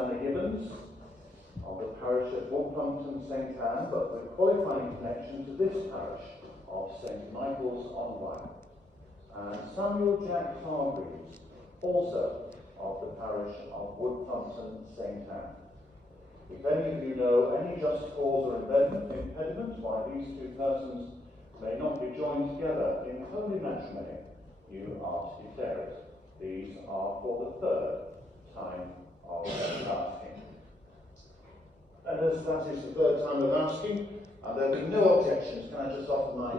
Susanna Gibbons of the parish of Woodpumpton St Anne, but the qualifying connection to this parish of St Michael's on Wye, and Samuel Jack Hargreaves, also of the parish of Woodpumpton St Anne. If any of you know any just cause or impediment why these two persons may not be joined together in holy matrimony, you are to declare it. These are for the third time of asking. And as that is the third time of asking, and there will be no objections, can I just offer my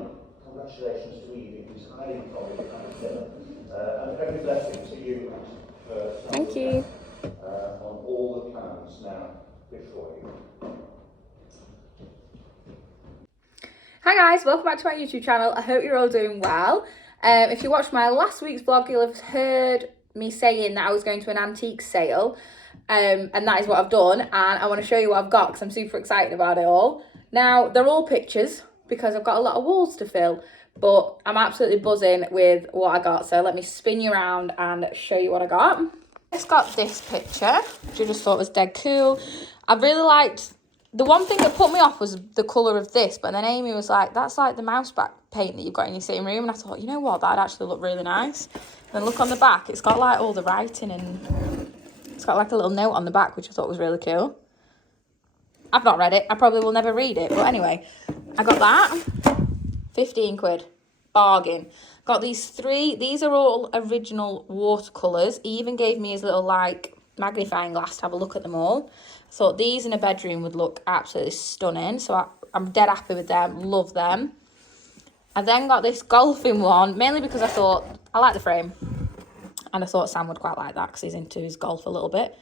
congratulations to Evie, who's highly competent and every blessing to you and Thank you. On all the plans now before you. Hi guys, welcome back to my YouTube channel. I hope you're all doing well. If you watched my last week's vlog, you'll have heard me saying that I was going to an antique sale, and that is what I've done, and I want to show you what I've got because I'm super excited about it all. Now, they're all pictures because I've got a lot of walls to fill, but I'm absolutely buzzing with what I got, so let me spin you around and show you what I got. I just got this picture, which I just thought was dead cool. I really liked, the one thing that put me off was the colour of this, but then Amy was like, that's like the mouse back paint that you've got in your sitting room, and I thought, you know what, that'd actually look really nice. Then look on the back, it's got like all the writing, and it's got like a little note on the back, which I thought was really cool. I've not read it, I probably will never read it, but anyway, I got that, 15 quid, bargain. Got these three, these are all original watercolours. He even gave me his little like magnifying glass to have a look at them all. I thought these in a bedroom would look absolutely stunning, so I'm dead happy with them, love them. I then got this golfing one, mainly because I thought, I like the frame, and I thought Sam would quite like that because he's into his golf a little bit,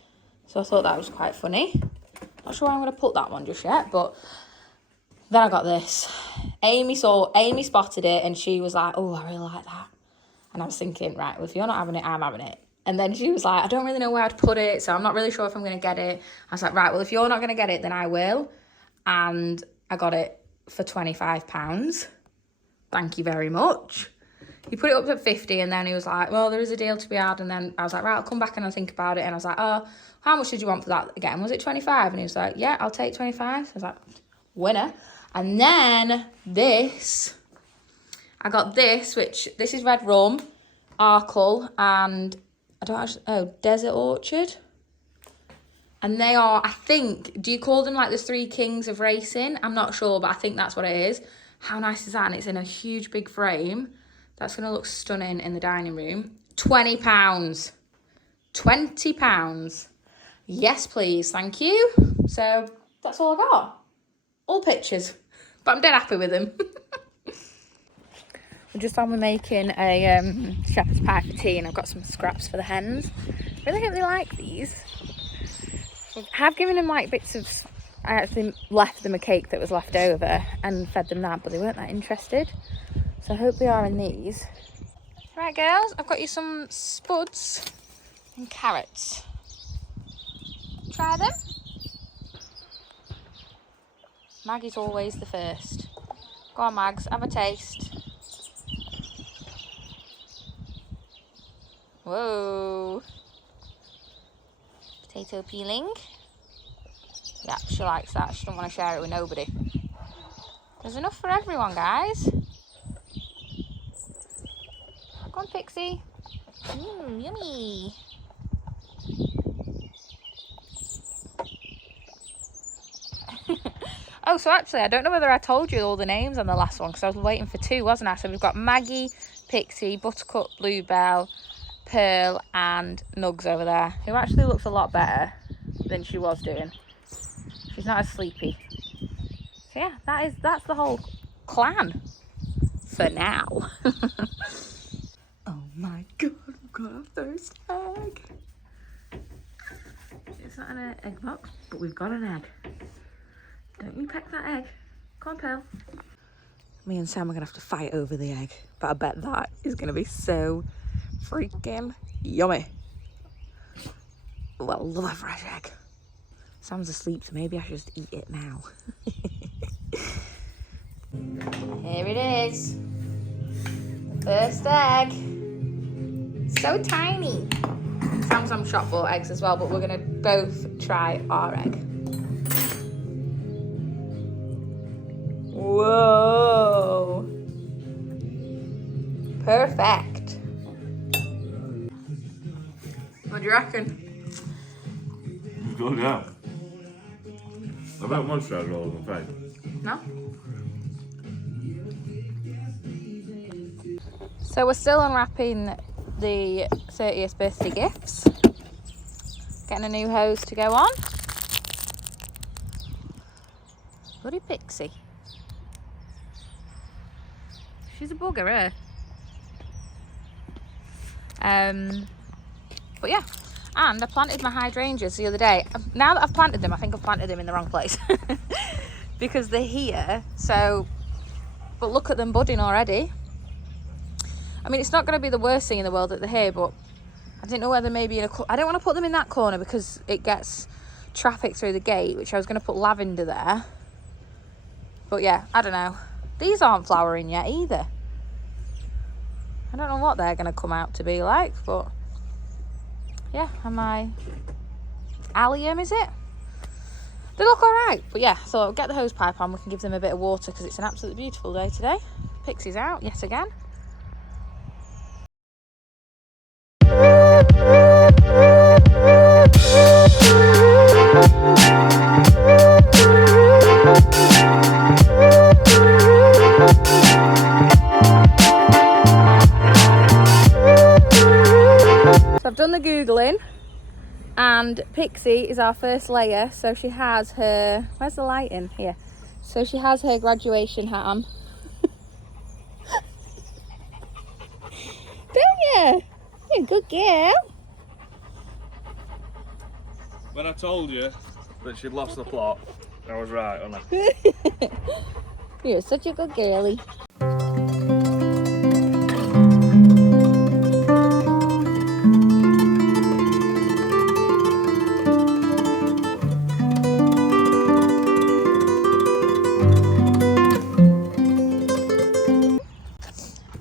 so I thought that was quite funny. Not sure where I'm going to put that one just yet, but then I got this. Amy spotted it, and she was like, oh, I really like that. And I was thinking, right, well, if you're not having it, I'm having it. And then she was like, I don't really know where I'd put it, so I'm not really sure if I'm going to get it. I was like, right, well, if you're not going to get it, then I will. And I got it for £25. Thank you very much. He put it up at 50, and then he was like, well, there is a deal to be had. And then I was like, right, I'll come back and I'll think about it. And I was like, oh, how much did you want for that again? Was it 25? And he was like, yeah, I'll take 25. So I was like, winner. And then this, I got this, which, this is Red Rum, Arkle, and I don't actually, oh, Desert Orchard. And they are, I think, do you call them like the three kings of racing? I'm not sure, but I think that's what it is. How nice is that? And it's in a huge big frame. That's going to look stunning in the dining room. £20. £20. Yes, please. Thank you. So that's all I got. All pictures. But I'm dead happy with them. We're just on with making a shepherd's pie for tea, and I've got some scraps for the hens. Really hope they like these. I have given them like bits of, I actually left them a cake that was left over and fed them that, but they weren't that interested. So I hope they are in these. Right girls, I've got you some spuds and carrots. Try them. Maggie's always the first. Go on Mags, have a taste. Whoa. Potato peeling. Yeah, she likes that. She doesn't want to share it with nobody. There's enough for everyone, guys. Go on, Pixie. Yummy. Oh, so actually, I don't know whether I told you all the names on the last one because I was waiting for two, wasn't I? So we've got Maggie, Pixie, Buttercup, Bluebell, Pearl, and Nugs over there, who actually looks a lot better than she was doing. She's not as sleepy. So yeah, that's the whole clan for now. Oh my god, we've got our first egg. It's not an egg box, but we've got an egg. Don't you peck that egg. Come on, Pearl. Me and Sam are going to have to fight over the egg, but I bet that is going to be so freaking yummy. Oh, I love a fresh egg. Sam's asleep, so maybe I should just eat it now. Here it is. First egg. So tiny. Sam's some shop bought eggs as well, but we're going to both try our egg. Whoa. Perfect. What do you reckon? Good, yeah. I bet moisturiser all over my face. No? So we're still unwrapping the 30th birthday gifts. Getting a new hose to go on. Bloody Pixie. She's a bugger, eh? But yeah, and I planted my hydrangeas the other day. Now that I've planted them, I think I've planted them in the wrong place because they're here. So, but look at them budding already. I mean, it's not going to be the worst thing in the world that they're here, but I didn't know whether maybe I don't want to put them in that corner because it gets traffic through the gate, which I was going to put lavender there. But yeah, I don't know. These aren't flowering yet either. I don't know what they're going to come out to be like, but yeah, and my allium, is it? They look all right, but yeah, so I'll get the hose pipe on. We can give them a bit of water because it's an absolutely beautiful day today. Pixie's out yet again. I've done the Googling and Pixie is our first layer, so she has her, where's the lighting? Here. So she has her graduation hat on. Don't you? You're a good girl. When I told you that she'd lost the plot, I was right, wasn't I? You're such a good girlie.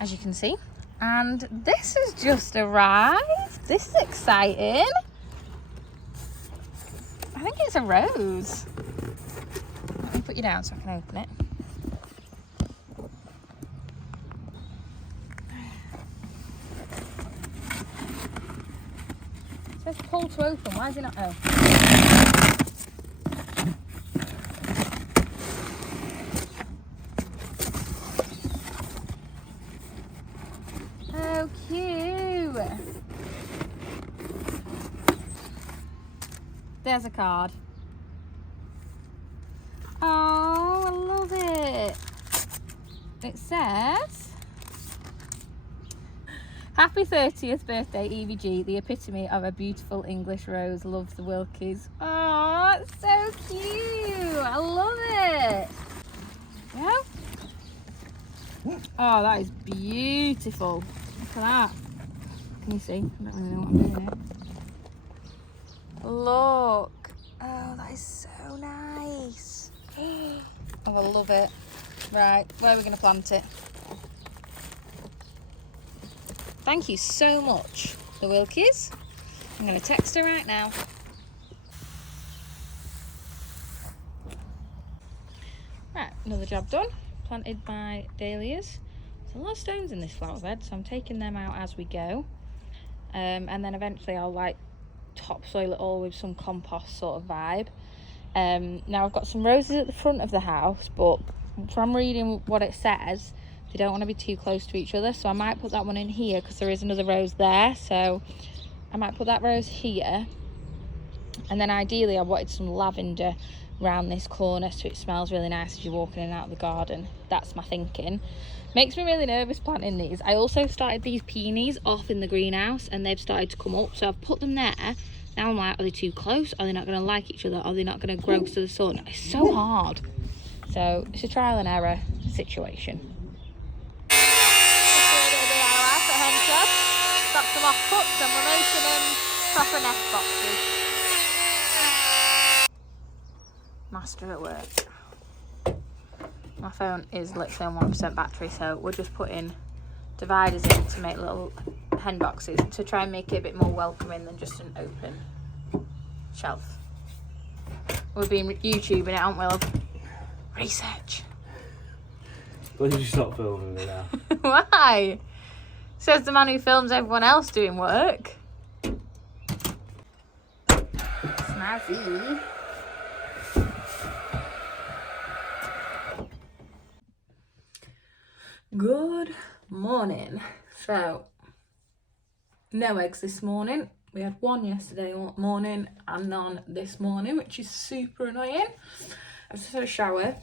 As you can see, and this has just arrived. This is exciting. I think it's a rose. Let me put you down so I can open it. It says pull to open. Why is it not open? Oh, cute. There's a card. Oh, I love it. It says, happy 30th birthday, Evie G, the epitome of a beautiful English rose. Loves the Wilkies. Oh, it's so cute. I love it. Yeah. Oh, that is beautiful. Look at that. Can you see? I don't really know what I'm doing here. Look. Oh, that is so nice. Oh, I love it. Right, where are we going to plant it? Thank you so much, the Wilkies. I'm going to text her right now. Right, another job done. Planted my dahlias. There's a lot of stones in this flower bed, so I'm taking them out as we go. And then eventually I'll like topsoil it all with some compost sort of vibe. Now I've got some roses at the front of the house, but from reading what it says, they don't want to be too close to each other, so I might put that one in here because there is another rose there, so I might put that rose here. And then ideally I wanted some lavender around this corner so it smells really nice as you're walking in and out of the garden. That's my thinking. Makes me really nervous planting these. I also started these peonies off in the greenhouse and they've started to come up, so I've put them there. Now I'm like, are they too close? Are they not going to like each other? Are they not going to grow to the sun? It's so hard. So it's a trial and error situation. Got some off cups and we're making them proper nest boxes. Master at work. My phone is literally on 1% battery, so we're just putting dividers in to make little hen boxes to try and make it a bit more welcoming than just an open shelf. We're being YouTubing it, aren't we, love? Research. When did you stop filming me now? Why? Says the man who films everyone else doing work. Snazzy. Good morning. So, no eggs this morning. We had one yesterday morning and none this morning, which is super annoying. I've just had a shower.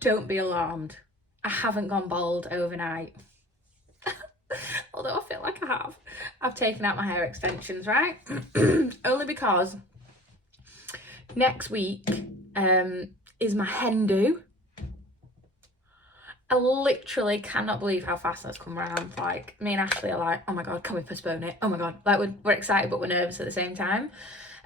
Don't be alarmed. I haven't gone bald overnight. Although I feel like I have. I've taken out my hair extensions, right? Only because next week is my hen do. I literally cannot believe how fast that's come around. Like, me and Ashley are like, oh my God, can we postpone it? Oh my God. Like, we're excited, but we're nervous at the same time.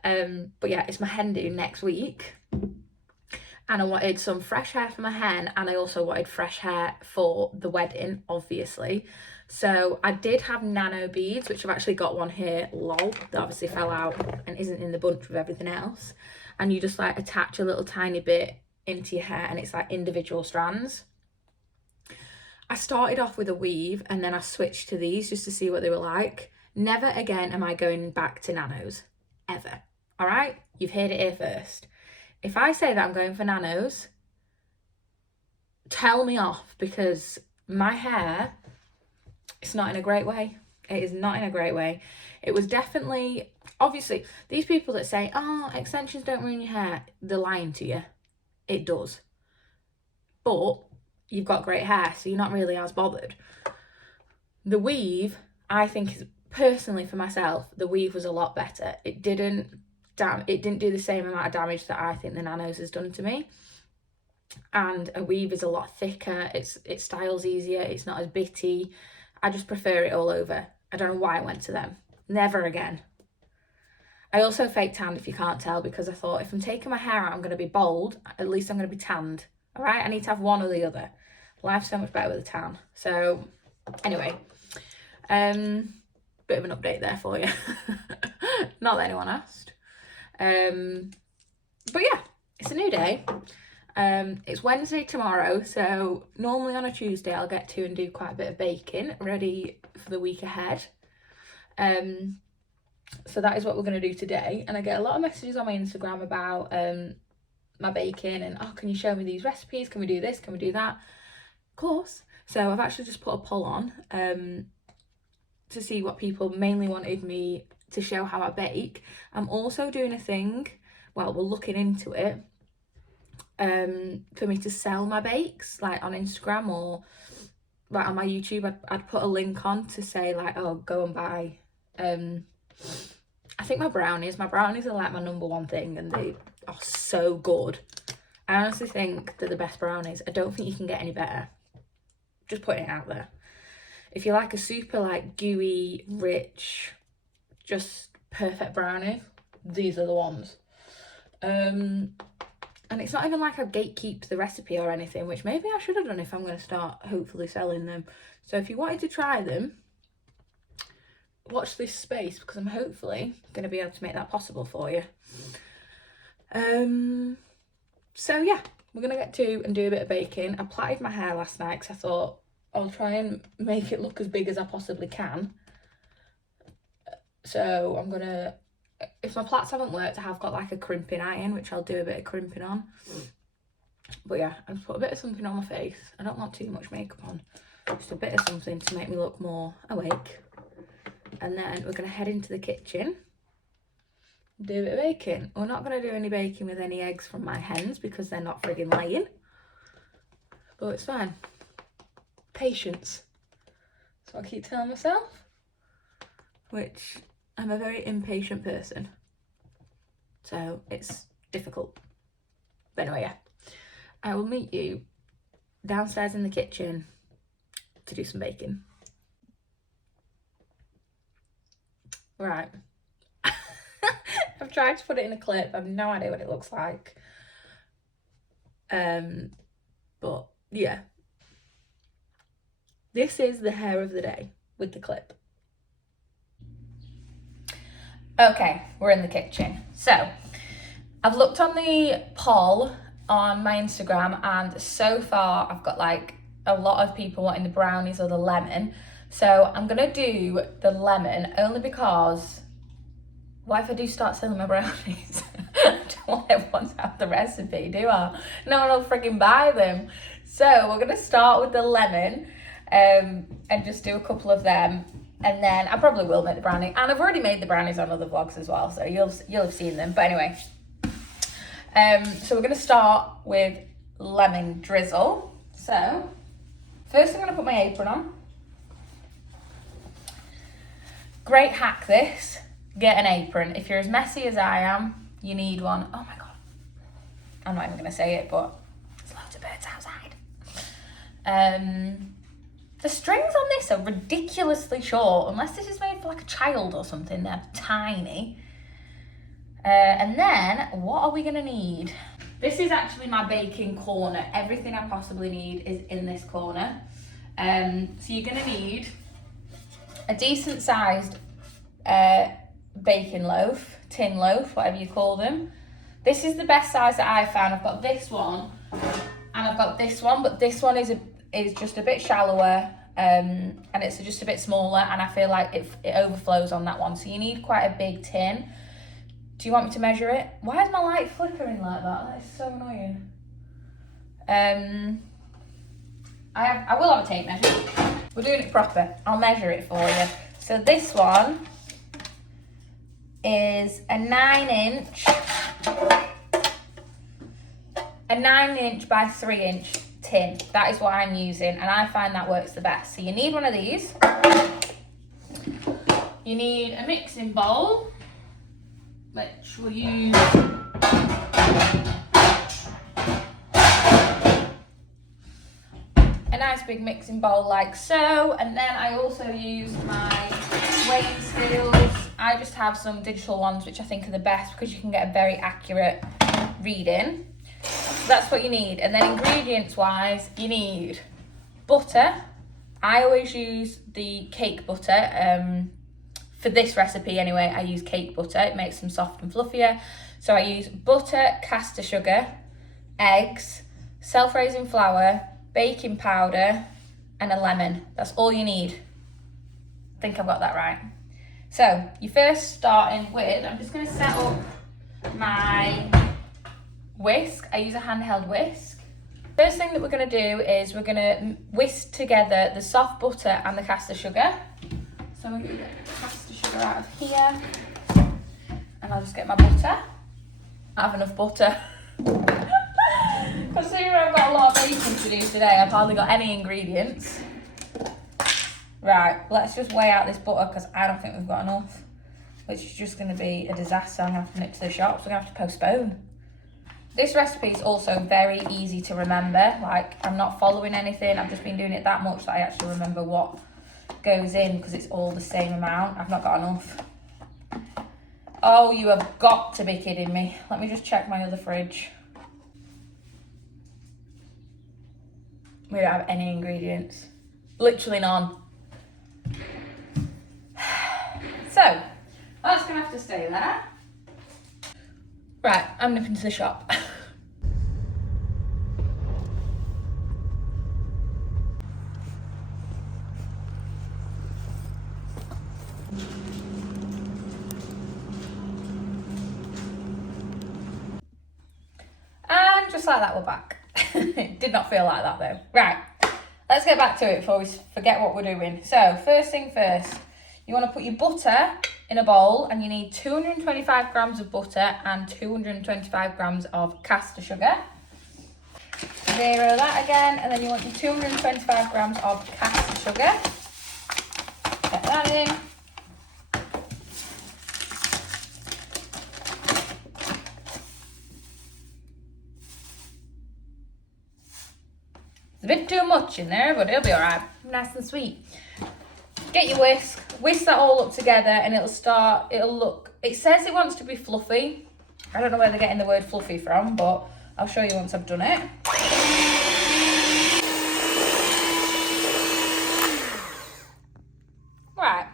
But yeah, it's my hen do next week. And I wanted some fresh hair for my hen, and I also wanted fresh hair for the wedding, obviously. So I did have nano beads, which I've actually got one here, lol, that obviously fell out and isn't in the bunch with everything else. And you just like attach a little tiny bit into your hair, and it's like individual strands. I started off with a weave and then I switched to these just to see what they were like. Never again am I going back to nanos, ever. All right? You've heard it here first. If I say that I'm going for nanos, tell me off, because my hair, it's not in a great way. It is not in a great way. It was definitely, obviously, these people that say, oh, extensions don't ruin your hair, they're lying to you. It does. But you've got great hair, so you're not really as bothered. The weave, I think, personally for myself, the weave was a lot better. It didn't do the same amount of damage that I think the nanos has done to me. And a weave is a lot thicker, it styles easier, it's not as bitty. I just prefer it all over. I don't know why I went to them. Never again. I also fake tanned, if you can't tell, because I thought if I'm taking my hair out, I'm going to be bald, at least I'm going to be tanned. All right, I need to have one or the other. Life's so much better with a tan. So anyway, bit of an update there for you. Not that anyone asked. But yeah, it's a new day. It's Wednesday tomorrow, so normally on a Tuesday I'll get to and do quite a bit of baking, ready for the week ahead. So that is what we're going to do today. And I get a lot of messages on my Instagram about my baking and, oh, can you show me these recipes? Can we do this? Can we do that? Of course. So I've actually just put a poll on to see what people mainly wanted me to show how I bake. I'm also doing a thing, well, we're looking into it, for me to sell my bakes, like on Instagram or like on my YouTube. I'd put a link on to say like, oh, go and buy, I think my brownies are like my number one thing, and they are so good. I honestly think they're the best brownies. I don't think you can get any better. Just putting it out there. If you like a super like gooey, rich, just perfect brownie, these are the ones. And it's not even like I gatekeep the recipe or anything, which maybe I should have done if I'm going to start hopefully selling them. So if you wanted to try them, watch this space, because I'm hopefully going to be able to make that possible for you. So yeah, we're going to get to and do a bit of baking. I plaited my hair last night because I thought I'll try and make it look as big as I possibly can. So I'm going to, if my plaits haven't worked, I have got like a crimping iron, which I'll do a bit of crimping on. But yeah, I'll just put a bit of something on my face. I don't want too much makeup on. Just a bit of something to make me look more awake. And then we're going to head into the kitchen, do a bit of baking. We're not going to do any baking with any eggs from my hens because they're not friggin' laying. But it's fine. Patience. That's what I keep telling myself. Which, I'm a very impatient person. So it's difficult. But anyway, yeah. I will meet you downstairs in the kitchen to do some baking. Right. I've tried to put it in a clip. I have no idea what it looks like. But yeah. This is the hair of the day with the clip. Okay, we're in the kitchen. So, I've looked on the poll on my Instagram, and so far I've got like a lot of people wanting the brownies or the lemon. So I'm gonna do the lemon only because what if I do start selling my brownies? I don't want everyone to have the recipe, do I? No one will freaking buy them. So we're gonna start with the lemon and just do a couple of them. And then I probably will make the brownie. And I've already made the brownies on other vlogs as well, so you'll have seen them. But anyway, so we're going to start with lemon drizzle. So first I'm going to put my apron on. Great hack this. Get an apron. If you're as messy as I am, you need one. Oh my God. I'm not even going to say it, but there's loads of birds outside. The strings on this are ridiculously short, unless this is made for like a child or something. They're tiny. And then, what are we gonna need? This is actually my baking corner. Everything I possibly need is in this corner. So you're gonna need a decent sized baking loaf, tin loaf, whatever you call them. This is the best size that I found. I've got this one, and I've got this one, but this one is just a bit shallower, and it's just a bit smaller, and I feel like it overflows on that one. So you need quite a big tin. Do you want me to measure it? Why is my light flickering like that? That is so annoying. I will have a tape measure. We're doing it proper. I'll measure it for you. So this one is a 9-inch by 3-inch tin. That is what I'm using, and I find that works the best. So you need one of these. You need a mixing bowl, which we'll use a nice big mixing bowl like so. And then I also use my weighing scales. I just have some digital ones, which I think are the best because you can get a very accurate reading. So that's what you need. And then ingredients wise, you need butter. I always use the cake butter. For this recipe anyway, I use cake butter. It makes them soft and fluffier. So I use butter, caster sugar, eggs, self-raising flour, baking powder, and a lemon. That's all you need. I think I've got that right. So you're first starting with, I'm just going to set up my whisk. I use a handheld whisk. First thing that we're going to do is we're going to whisk together the soft butter and the caster sugar. So I'm going to get the caster sugar out of here, and I'll just get my butter. I have enough butter. Considering I've got a lot of baking to do today, I've hardly got any ingredients. Right, let's just weigh out this butter because I don't think we've got enough, which is just going to be a disaster. I'm going to have to nip to the shops. We're going to have to postpone. This recipe is also very easy to remember. Like, I'm not following anything. I've just been doing it that much that I actually remember what goes in because it's all the same amount. I've not got enough. Oh, you have got to be kidding me. Let me just check my other fridge. We don't have any ingredients. Literally none. So, that's going to have to stay there. Right, I'm nipping to the shop. And just like that, we're back. It did not feel like that though. Right, let's get back to it before we forget what we're doing. So, first thing first, you want to put your butter in a bowl, and you need 225 grams of butter and 225 grams of caster sugar. Zero that again, and then you want your 225 grams of caster sugar. Get that in. It's a bit too much in there, but it'll be all right. Nice and sweet. Get your whisk that all up together, and it says it wants to be fluffy. I don't know where they're getting the word fluffy from, but I'll show you once I've done it. Right.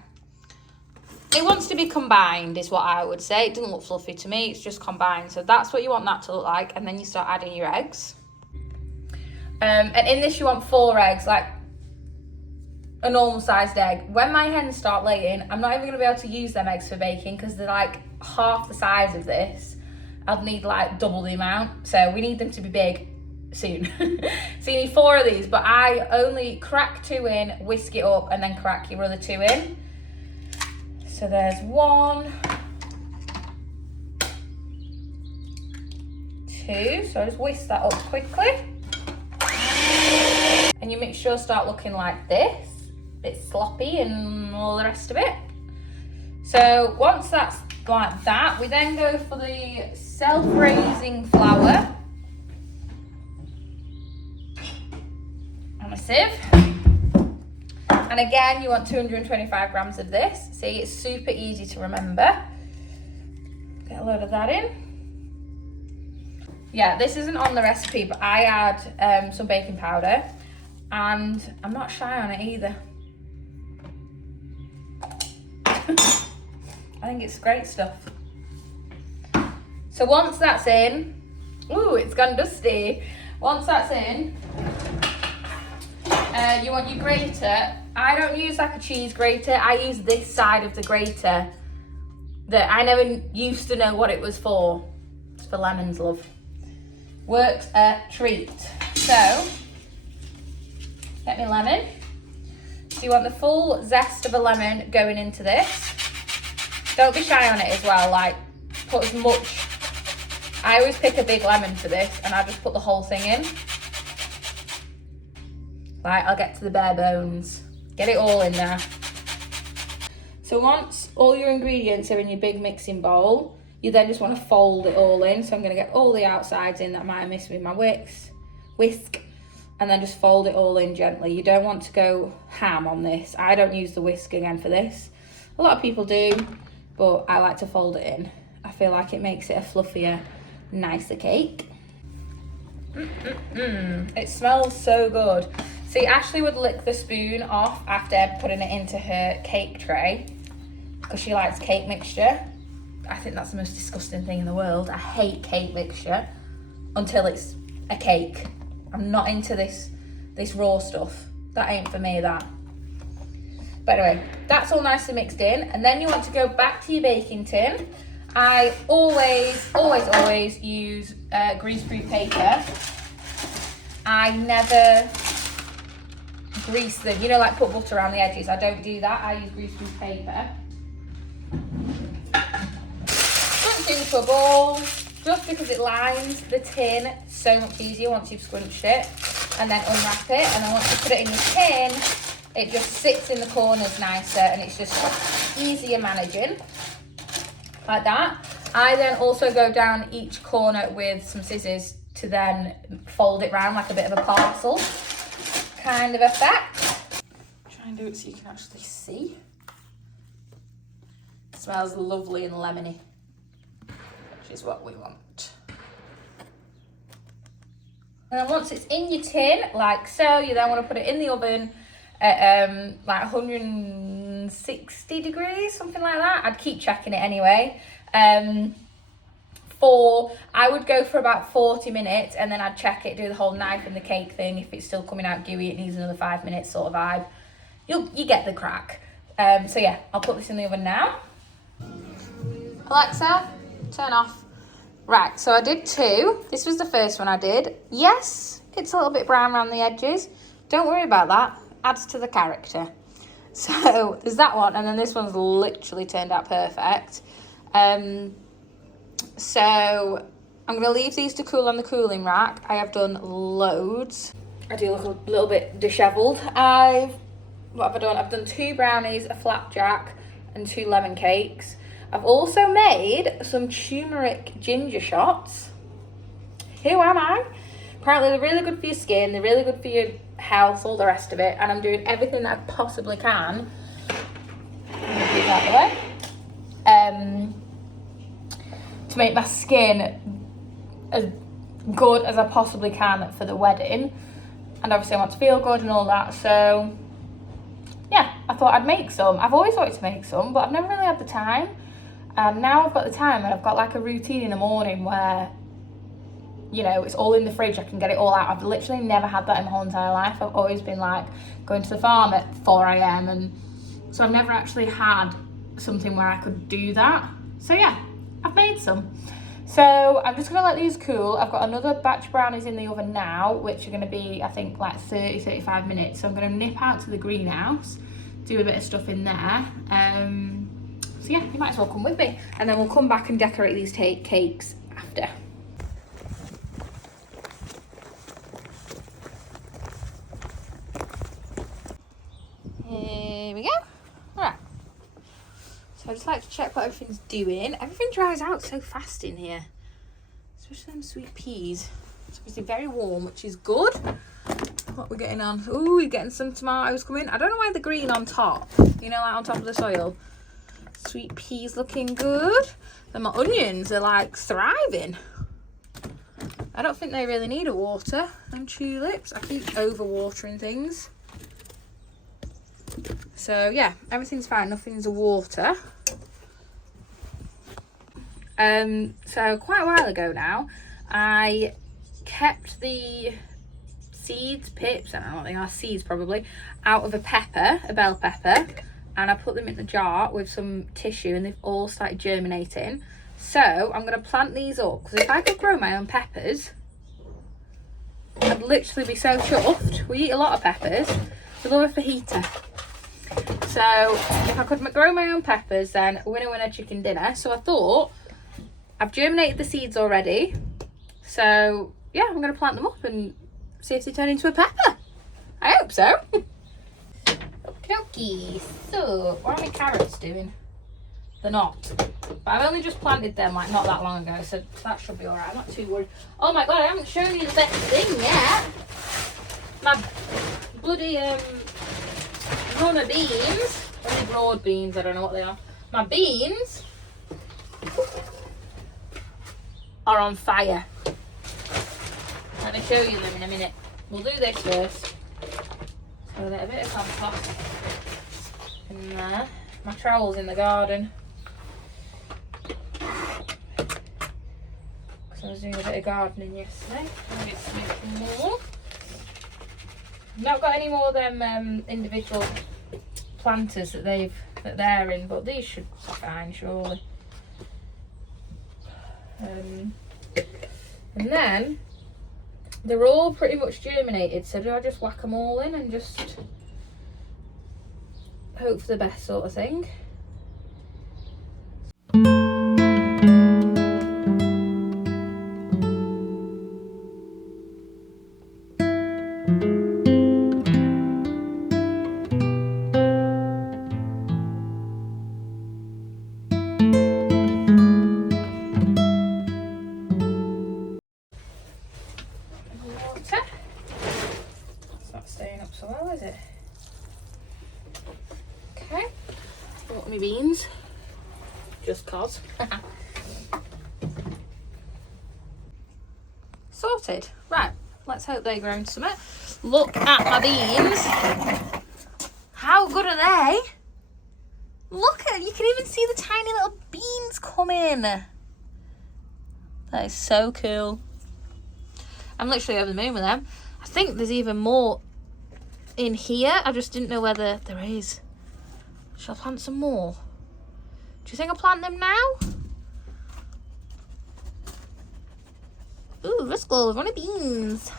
It wants to be combined is what I would say. It doesn't look fluffy to me, it's just combined. So that's what you want that to look like, and then you start adding your eggs. And in this you want 4 eggs, like a normal sized egg. When my hens start laying, I'm not even going to be able to use them eggs for baking because they're like half the size of this. I'd need like double the amount, so we need them to be big soon. So you need 4 of these, but I only crack 2 in, whisk it up, and then crack your other 2 in. So there's 1, 2, so just whisk that up quickly. And your mixture will start looking like this, a bit sloppy and all the rest of it. So once that's like that, we then go for the self-raising flour and a sieve. And again, you want 225 grams of this. See, it's super easy to remember. Get a load of that in. Yeah, this isn't on the recipe, but I add some baking powder, and I'm not shy on it either. I think it's great stuff. So once that's in, ooh, it's gone dusty. Once that's in, you want your grater. I don't use like a cheese grater. I use this side of the grater that I never used to know what it was for. It's for lemons, love. Works a treat. So, get me lemon. So you want the full zest of a lemon going into this. Don't be shy on it as well, like put as much. I always pick a big lemon for this and I just put the whole thing in. Right, I'll get to the bare bones. Get it all in there. So once all your ingredients are in your big mixing bowl, you then just want to fold it all in. So I'm going to get all the outsides in that I might have missed with my whisk, and then just fold it all in gently. You don't want to go ham on this. I don't use the whisk again for this. A lot of people do, but I like to fold it in. I feel like it makes it a fluffier, nicer cake. It smells so good. See, Ashley would lick the spoon off after putting it into her cake tray because she likes cake mixture. I think that's the most disgusting thing in the world. I hate cake mixture until it's a cake. I'm not into this raw stuff. That ain't for me, that. But anyway, that's all nicely mixed in. And then you want to go back to your baking tin. I always use grease-proof paper. I never grease them, you know, like put butter around the edges. I don't do that. I use grease-proof paper. Scrunch it into a ball, just because it lines the tin so much easier once you've scrunched it. And then unwrap it, and then once you put it in your tin, it just sits in the corners nicer, and it's just easier managing, like that. I then also go down each corner with some scissors to then fold it round like a bit of a parcel kind of effect. Try and do it so you can actually see. It smells lovely and lemony, which is what we want. And then once it's in your tin, like so, you then want to put it in the oven at like 160 degrees, something like that. I'd keep checking it anyway. I would go for about 40 minutes, and then I'd check it, do the whole knife in the cake thing. If it's still coming out gooey, it needs another 5 minutes sort of vibe. You get the crack. So yeah, I'll put this in the oven now. Alexa, turn off. Right, so I did 2. This was the first one I did. Yes, it's a little bit brown around the edges. Don't worry about that. Adds to the character. So there's that one, and then this one's literally turned out perfect. So I'm going to leave these to cool on the cooling rack. I have done loads. I do look a little bit dishevelled. What have I done? I've done 2 brownies, a flapjack, and 2 lemon cakes. I've also made some turmeric ginger shots. Who am I? Apparently they're really good for your skin, they're really good for your health, all the rest of it, and I'm doing everything that I possibly can. I'm going to do that way. To make my skin as good as I possibly can for the wedding. And obviously I want to feel good and all that, so yeah, I thought I'd make some. I've always wanted to make some, but I've never really had the time. And now I've got the time and I've got like a routine in the morning where, you know, it's all in the fridge, I can get it all out. I've literally never had that in my whole entire life. I've always been like going to the farm at 4 a.m. and so I've never actually had something where I could do that. So yeah, I've made some. So I'm just gonna let these cool. I've got another batch of brownies in the oven now, which are gonna be, I think, like 35 minutes. So I'm gonna nip out to the greenhouse, do a bit of stuff in there. So yeah, you might as well come with me. And then we'll come back and decorate these cakes after. Here we go. All right. So I just like to check what everything's doing. Everything dries out so fast in here, especially them sweet peas. It's obviously very warm, which is good. What we're getting on? Ooh, we're getting some tomatoes coming. I don't know why they're green on top. You know, like on top of the soil. Sweet peas looking good. Then my onions are like thriving. I don't think they really need a water. And tulips, I keep over watering things. So yeah, everything's fine, nothing's a water. So quite a while ago now, I kept the seeds, pips, I don't know what they are, seeds probably, out of a pepper, a bell pepper, and I put them in the jar with some tissue and they've all started germinating. So I'm going to plant these up, because if I could grow my own peppers, I'd literally be so chuffed. We eat a lot of peppers, we love a fajita. So if I could grow my own peppers, then winner winner chicken dinner. So I thought, I've germinated the seeds already, so yeah, I'm going to plant them up and see if they turn into a pepper. I hope so. Okay, so what are my carrots doing? They're not, but I've only just planted them like not that long ago, so that should be alright. I'm not too worried. Oh my god, I haven't shown you the best thing yet. My bloody runner beans, only broad beans, I don't know what they are. My beans are on fire. Let me show you them in a minute. We'll do this first. So a bit of compost in there. My trowel's in the garden. Because I was doing a bit of gardening yesterday. I'll get some more. Not got any more of them individual planters that they're in, but these should be fine surely. And then they're all pretty much germinated, so do I just whack them all in and just hope for the best sort of thing? So well, is it? Okay, brought me beans, just cause. Sorted. Right, let's hope they grow into something. Look at my beans. How good are they? Look at, you can even see the tiny little beans coming. That is so cool. I'm literally over the moon with them. I think there's even more in here. I just didn't know whether there is. Shall I plant some more? Do you think I'll plant them now? Ooh, let's go. Runny beans.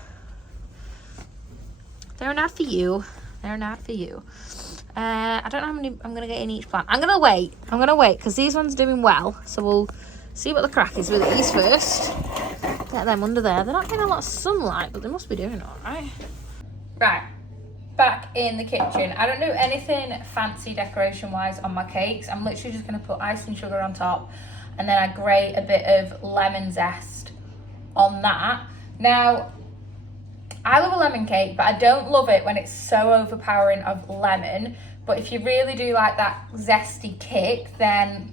They're not for you. They're not for you. I don't know how many I'm going to get in each plant. I'm going to wait. Because these ones are doing well. So we'll see what the crack is with these first. Get them under there. They're not getting a lot of sunlight, but they must be doing all right. Right. Back in the kitchen. I don't do anything fancy decoration wise on my cakes. I'm literally just going to put ice and sugar on top, and then I grate a bit of lemon zest on that. Now, I love a lemon cake, but I don't love it when it's so overpowering of lemon. But if you really do like that zesty kick, then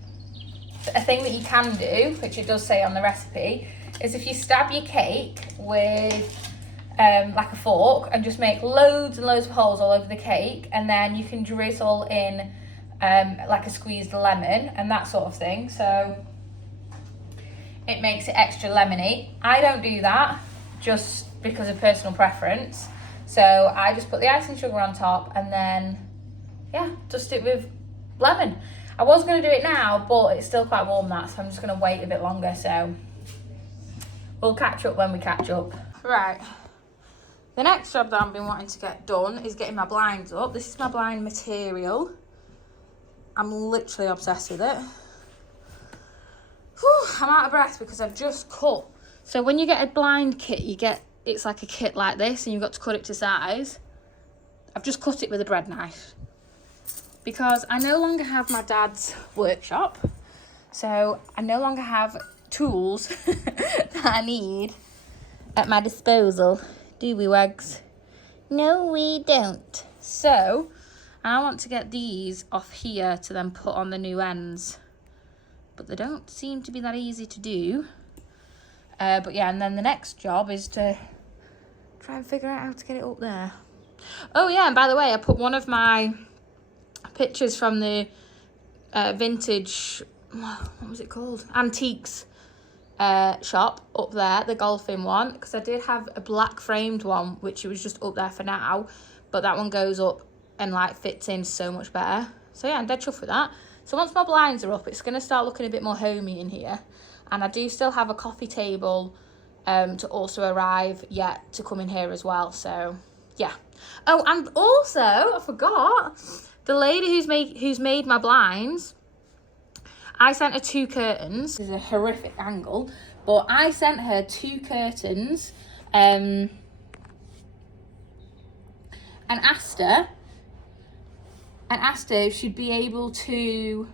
a thing that you can do, which it does say on the recipe, is if you stab your cake with like a fork and just make loads and loads of holes all over the cake, and then you can drizzle in like a squeezed lemon and that sort of thing. So it makes it extra lemony. I don't do that just because of personal preference. So I just put the icing sugar on top and then, yeah, dust it with lemon. I was going to do it now, but it's still quite warm that, so I'm just going to wait a bit longer. So we'll catch up when we catch up. Right. The next job that I've been wanting to get done is getting my blinds up. This is my blind material. I'm literally obsessed with it. Whew, I'm out of breath because I've just cut. So when you get a blind kit, it's like a kit like this and you've got to cut it to size. I've just cut it with a bread knife because I no longer have my dad's workshop. So I no longer have tools that I need at my disposal. Do we, Wags? No, we don't. So I want to get these off here to then put on the new ends. But they don't seem to be that easy to do. But yeah, and then the next job is to try and figure out how to get it up there. Oh yeah, and by the way, I put one of my pictures from the vintage, what was it called? Antiques shop up there, the golfing one, because I did have a black framed one, which was just up there for now. But that one goes up and like fits in so much better. So yeah, I'm dead chuffed with that. So once my blinds are up, it's going to start looking a bit more homey in here. And I do still have a coffee table to also arrive yet to come in here as well. So yeah. Oh, and also, I forgot, the lady who's made my blinds, I sent her 2 curtains. This is a horrific angle, but I sent her 2 curtains and asked her if she'd be able to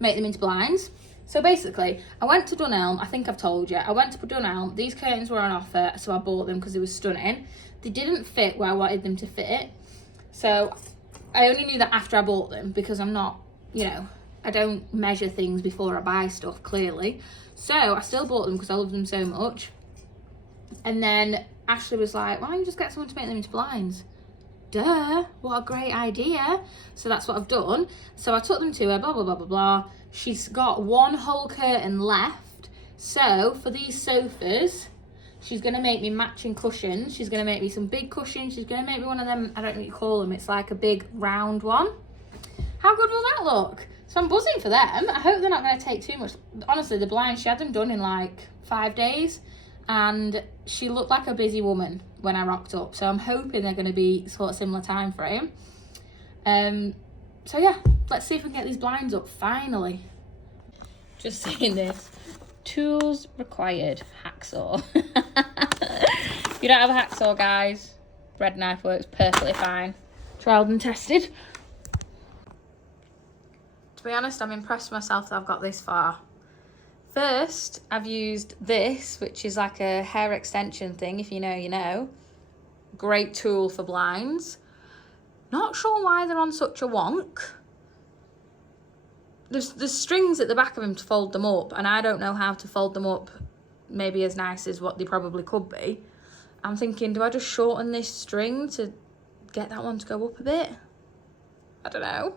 make them into blinds. So basically, I went to Dunelm. I think I've told you. I went to Dunelm. These curtains were on offer, so I bought them because they were stunning. They didn't fit where I wanted them to fit. So I only knew that after I bought them because I'm not, I don't measure things before I buy stuff, clearly. So I still bought them because I love them so much. And then Ashley was like, why don't you just get someone to make them into blinds? Duh, what a great idea. So that's what I've done. So I took them to her, blah, blah, blah, blah, blah. She's got 1 whole curtain left. So for these sofas, she's going to make me matching cushions. She's going to make me some big cushions. She's going to make me one of them, I don't know what you call them. It's like a big round one. How good will that look? So I'm buzzing for them. I hope they're not going to take too much. Honestly, the blinds, she had them done in like 5 days. And she looked like a busy woman when I rocked up. So I'm hoping they're going to be sort of similar time frame. So yeah, let's see if we can get these blinds up finally. Just saying this. Tools required. Hacksaw. If you don't have a hacksaw, guys, bread knife works perfectly fine. Tried and tested. To be honest, I'm impressed with myself that I've got this far. First, I've used this, which is like a hair extension thing. If you know, you know. Great tool for blinds. Not sure why they're on such a wonk. There's strings at the back of them to fold them up, and I don't know how to fold them up maybe as nice as what they probably could be. I'm thinking, do I just shorten this string to get that one to go up a bit? I don't know.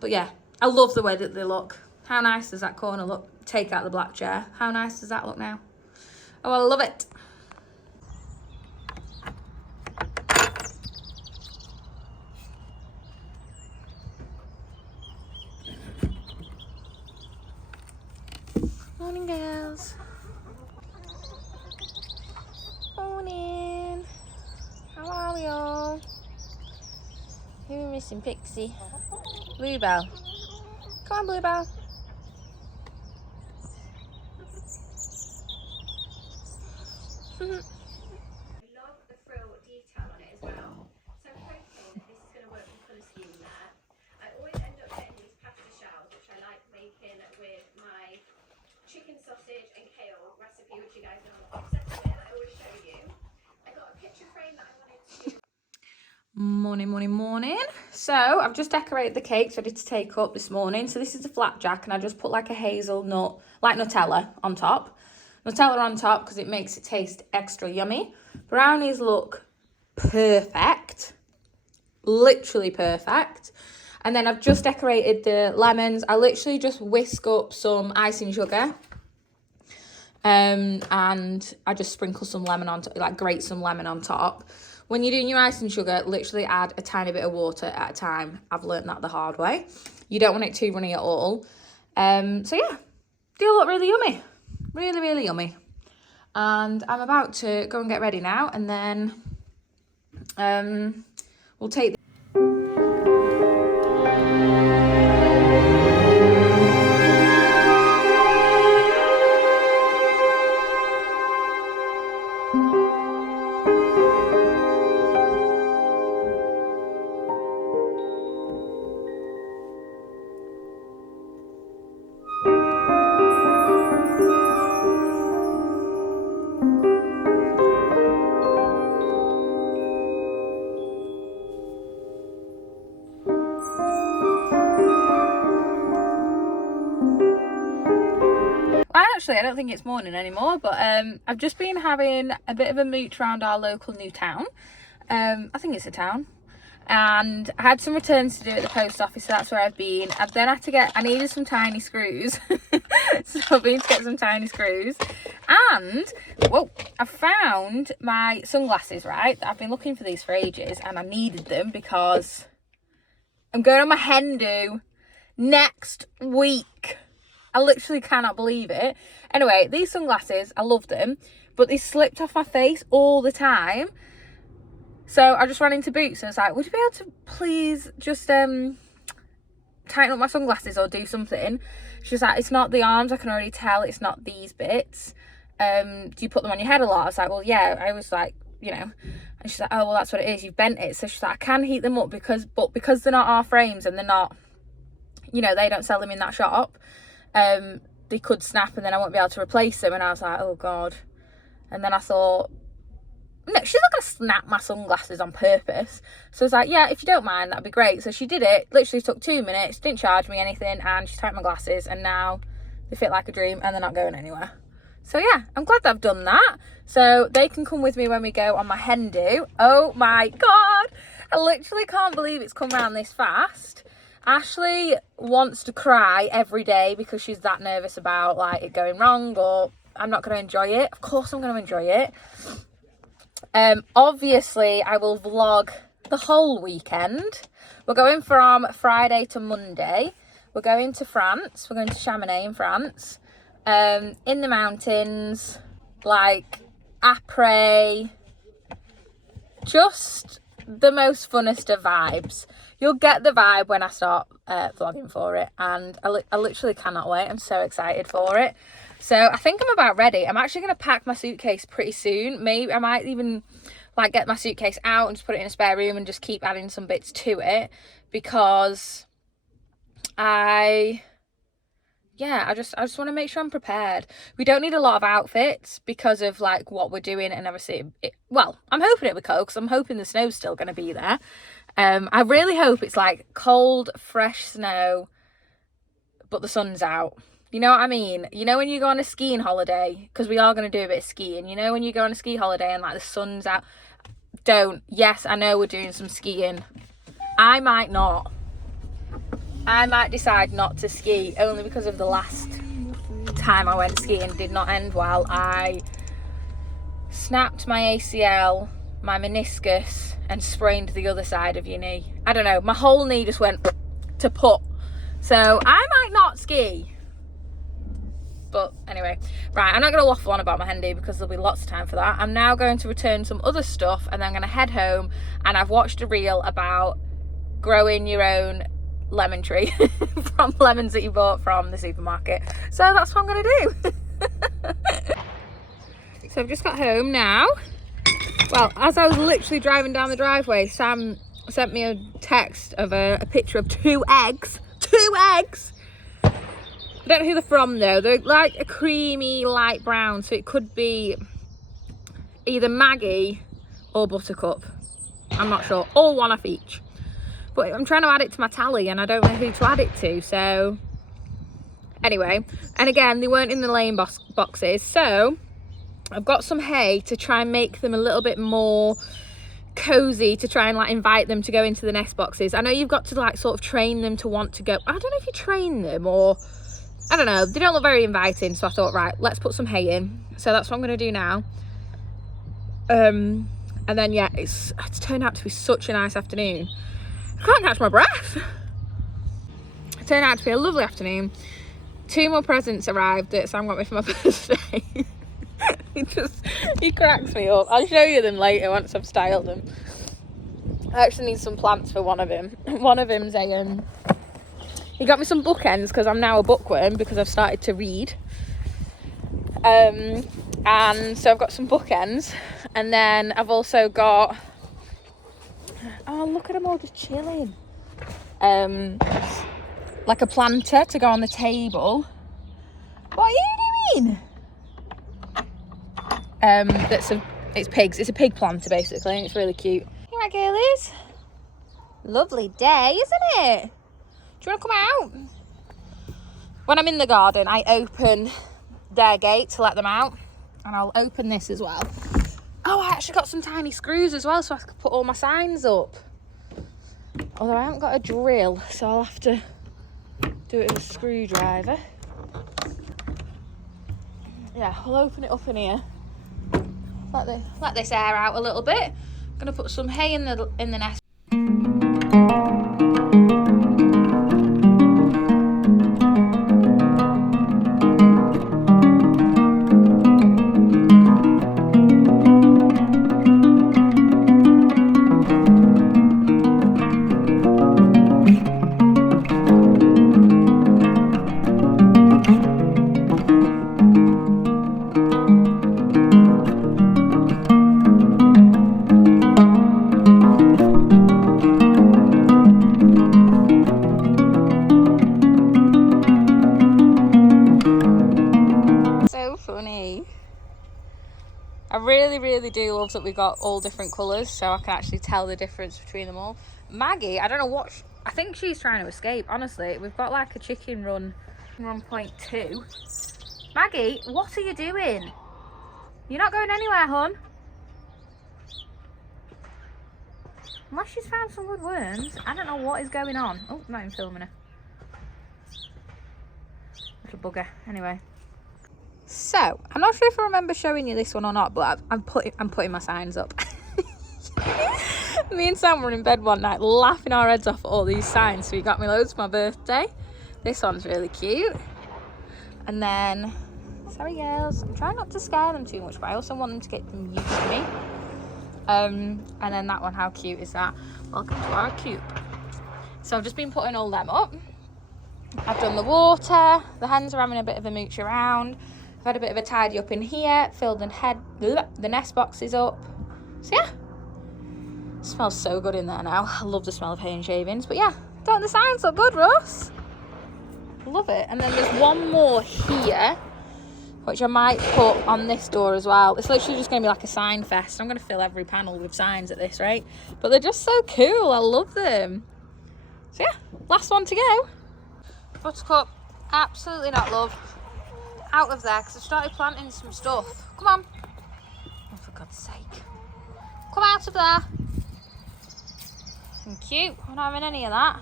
But yeah, I love the way that they look. How nice does that corner look? Take out the black chair. How nice does that look now? Oh, I love it. Morning, girls. Morning. How are we all? Who are we missing? Pixie. Bluebell. Come on, Bluebell. I love the frill detail on it as well. So I'm hoping that this is going to work with colour scheme there. I always end up getting these pasta shells, which I like making with my chicken sausage and kale recipe, which you guys know I'm obsessed with. I always show you. I got a picture frame that I wanted to do. Morning. So I've just decorated the cakes ready to take up this morning. So this is the flapjack, and I just put like a hazelnut, like Nutella on top. Nutella on top because it makes it taste extra yummy. Brownies look perfect. Literally perfect. And then I've just decorated the lemons. I literally just whisk up some icing sugar. And I just sprinkle some lemon on top, like grate some lemon on top. When you're doing your icing sugar, literally add a tiny bit of water at a time. I've learned that the hard way. You don't want it too runny at all. So yeah, they all look really yummy. Really, really yummy. And I'm about to go and get ready now, and then we'll take Actually, I don't think it's morning anymore, but I've just been having a bit of a mooch around our local new town. I think it's a town. And I had some returns to do at the post office, so that's where I've been. I've then had to get, I needed some tiny screws. So I've been to get some tiny screws. And, whoa, I found my sunglasses, right? I've been looking for these for ages, and I needed them because I'm going on my hen do next week. I literally cannot believe it. Anyway, these sunglasses, I love them, but they slipped off my face all the time. So I just ran into Boots and was like, would you be able to please just tighten up my sunglasses or do something? She was like, it's not the arms, I can already tell it's not these bits. Do you put them on your head a lot? I was like, well, yeah. I was like, you know. And she's like, oh, well, that's what it is. You've bent it. So she's like, I can heat them up because they're not our frames and they're not, you know, they don't sell them in that shop. They could snap and then I won't be able to replace them. And I was like, oh God. And then I thought, no, she's not going to snap my sunglasses on purpose. So I was like, yeah, if you don't mind, that'd be great. So she did it. Literally took 2 minutes, didn't charge me anything, and she tightened my glasses, and now they fit like a dream and they're not going anywhere. So yeah, I'm glad that I've done that. So they can come with me when we go on my hen do. Oh my God. I literally can't believe it's come around this fast. Ashley wants to cry every day because she's that nervous about like it going wrong or I'm not going to enjoy it. Of course I'm going to enjoy it. Obviously I will vlog the whole weekend. We're going from Friday to Monday. We're going to France. We're going to Chamonix in France. In the mountains, like après, just the most funnest of vibes. You'll get the vibe when I start vlogging for it, and I literally cannot wait. I'm so excited for it. So I think I'm about ready. I'm actually going to pack my suitcase pretty soon. Maybe I might even like get my suitcase out and just put it in a spare room and just keep adding some bits to it, because I just want to make sure I'm prepared. We don't need a lot of outfits because of like what we're doing, and obviously well, I'm hoping it'll be cold because I'm hoping the snow's still going to be there. I really hope it's like cold, fresh snow, but the sun's out. You know what I mean? You know when you go on a skiing holiday, because we are going to do a bit of skiing. You know when you go on a ski holiday and like the sun's out? Yes, I know we're doing some skiing. I might not. I might decide not to ski only because of the last time I went skiing did not end well. I snapped my ACL, my meniscus, and sprained the other side of your knee. I don't know, my whole knee just went to put. So I might not ski. But anyway, right, I'm not going to waffle on about my hen do because there'll be lots of time for that. I'm now going to return some other stuff and then I'm going to head home, and I've watched a reel about growing your own lemon tree from lemons that you bought from the supermarket. So that's what I'm going to do. So I've just got home now. Well, as I was literally driving down the driveway, Sam sent me a text of a picture of 2 eggs. 2 eggs! I don't know who they're from though. They're like a creamy light brown, so it could be either Maggie or Buttercup. I'm not sure. Or one off each. But I'm trying to add it to my tally and I don't know who to add it to, so anyway. And again, they weren't in the laying boxes, so I've got some hay to try and make them a little bit more cozy to try and like invite them to go into the nest boxes. I know you've got to like sort of train them to want to go. I don't know if you train them or I don't know. They don't look very inviting, so I thought, right, let's put some hay in. So that's what I'm going to do now. And then yeah, it's turned out to be such a nice afternoon. I can't catch my breath. It turned out to be a lovely afternoon. 2 more presents arrived that Sam got me for my birthday. he cracks me up. I'll show you them later once I've styled them. I actually need some plants for one of them. One of them's a he got me some bookends because I'm now a bookworm because I've started to read. And so I've got some bookends, and then I've also got, oh look at them all just chilling. Like a planter to go on the table. What are you doing? It's pigs. It's a pig planter basically, and it's really cute. Here my girlies. Lovely day, isn't it? Do you want to come out? When I'm in the garden, I open their gate to let them out, and I'll open this as well. Oh, I actually got some tiny screws as well, so I can put all my signs up. Although I haven't got a drill, so I'll have to do it with a screwdriver. Yeah, I'll open it up in here. Let this air out a little bit. I'm gonna put some hay in the nest. I really do love that we've got all different colours, so I can actually tell the difference between them all. Maggie, I don't know what, I think she's trying to escape, honestly. We've got like a chicken run 1.2. Maggie, what are you doing? You're not going anywhere, hon. Unless she's found some good worms. I don't know what is going on. Oh, I'm not even filming her. Little bugger. Anyway. So, I'm not sure if I remember showing you this one or not, but I'm putting my signs up. Me and Sam were in bed one night laughing our heads off at all these signs, so he got me loads for my birthday. This one's really cute. And then, sorry girls, I'm trying not to scare them too much, but I also want them to get them used to me. And then that one, how cute is that? Welcome to our coop. So I've just been putting all them up. I've done the water, the hens are having a bit of a mooch around. I've had a bit of a tidy up in here, filled the nest boxes up. So yeah, it smells so good in there now. I love the smell of hay and shavings. But yeah, don't the signs look good, Russ? Love it. And then there's one more here, which I might put on this door as well. It's literally just going to be like a sign fest. I'm going to fill every panel with signs at this rate. But they're just so cool. I love them. So yeah, last one to go. Buttercup, absolutely not love. Out of there, because I've started planting some stuff. Come on. Oh, for God's sake. Come out of there. Thank you. I'm not having any of that.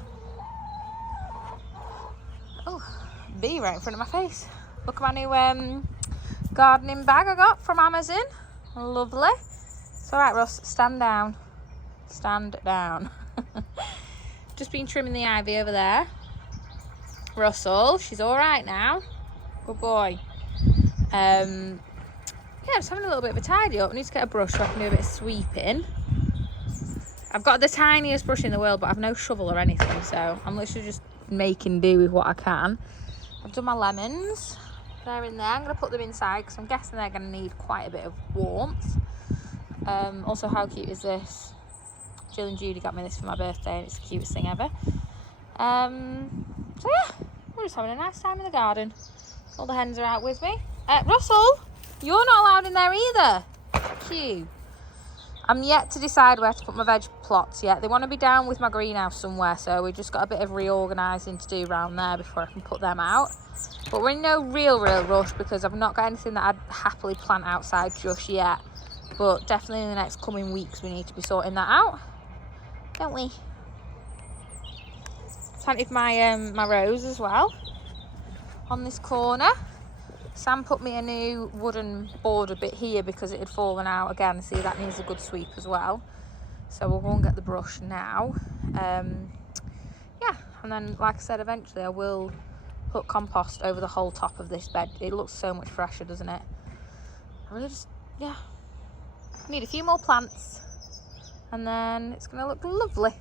Oh, bee right in front of my face. Look at my new gardening bag I got from Amazon. Lovely. It's alright, Russ. Stand down. Stand down. Just been trimming the ivy over there. Russell, she's alright now. Good boy. Yeah, just having a little bit of a tidy up. I need to get a brush so I can do a bit of sweeping. I've got the tiniest brush in the world, but I've no shovel or anything, so I'm literally just making do with what I can. I've done my lemons. They're in there. I'm going to put them inside because I'm guessing they're going to need quite a bit of warmth. Also, how cute is this? Jill and Judy got me this for my birthday, and it's the cutest thing ever. So yeah, we're just having a nice time in the garden. All the hens are out with me. Russell, you're not allowed in there either. Cute. I'm yet to decide where to put my veg plots yet. They want to be down with my greenhouse somewhere, so we've just got a bit of reorganising to do around there before I can put them out. But we're in no real rush because I've not got anything that I'd happily plant outside just yet. But definitely in the next coming weeks we need to be sorting that out, don't we? Planted my my rose as well on this corner. Sam put me a new wooden border bit here because it had fallen out again. See, that needs a good sweep as well. So we'll go and get the brush now. Yeah, and then like I said, eventually I will put compost over the whole top of this bed. It looks so much fresher, doesn't it? I really just, yeah, need a few more plants and then it's gonna look lovely.